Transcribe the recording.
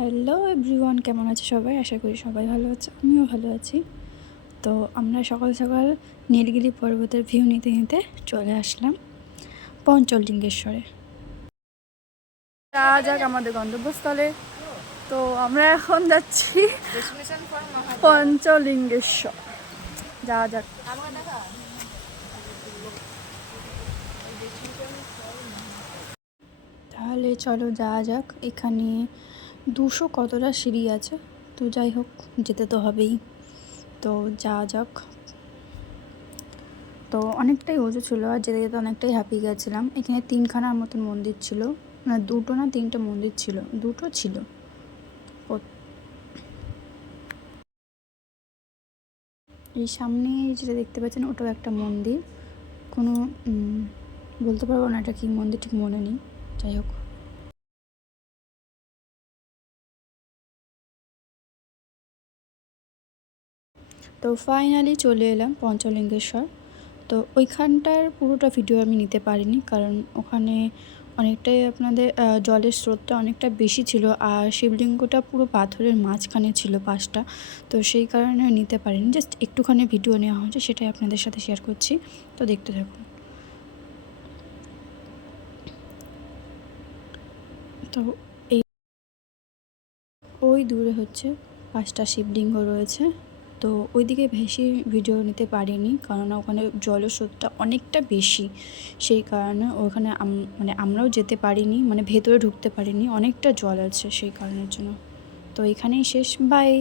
Hello everyone, কেমন আছে সবাই? আশা করি সবাই ভালো আছে, আমিও ভালো আছি। তো আমরা সকাল সকাল নীলগিরি পর্বতের ভিউ নিতে নিতে চলে আসলাম পঞ্চলিঙ্গেশ্বরে। যাক আমাদের গন্তব্যস্থলে। তো আমরা এখন যাচ্ছি পঞ্চলিঙ্গেশ্বর। যাক তাহলে চলো যাওয়া যাক। এখানে 200 কতটা সিঁড়ি আছে, তো যাই হোক যেতে তো হবেই। তো যাওয়া যাক। তো অনেকটাই উঁচু ছিল আর যেতে যেতে অনেকটাই হাঁপিয়ে গেছিলাম। এখানে 3খানার মতন মন্দির ছিল, না 2টো না 3টে মন্দির ছিল, 2টো ছিল। এই সামনে যেটা দেখতে পাচ্ছেন ওটাও একটা মন্দির। কোনো বলতে পারবো না এটা কি মন্দির, ঠিক মনে নেই। যাই হোক, তো ফাইনালি চলে এলাম পঞ্চলিঙ্গেশ্বর। তো ওইখানটার পুরোটা ভিডিও আমি নিতে পারিনি, কারণ ওখানে অনেকটাই আপনাদের জলের স্রোতটা অনেকটা বেশি ছিল, আর শিবলিঙ্গটা পুরো পাথরের মাঝখানে ছিল পাশটা। তো সেই কারণে নিতে পারিনি, জাস্ট একটুখানি ভিডিও নেওয়া হয়েছে, সেটাই আপনাদের সাথে শেয়ার করছি। তো দেখতে থাকুন। তো এই ওই দূরে হচ্ছে 5টা শিবলিঙ্গ রয়েছে। তো ওইদিকে বেশি ভিডিও নিতে পারিনি, কারণ ওখানে জলের স্রোতটা অনেকটা বেশি। সেই কারণে ওখানে মানে আমরাও যেতে পারিনি, মানে ভেতরে ঢুকতে পারিনি, অনেকটা জল আছে সেই কারণের জন্য। তো এখানেই শেষ, বাই।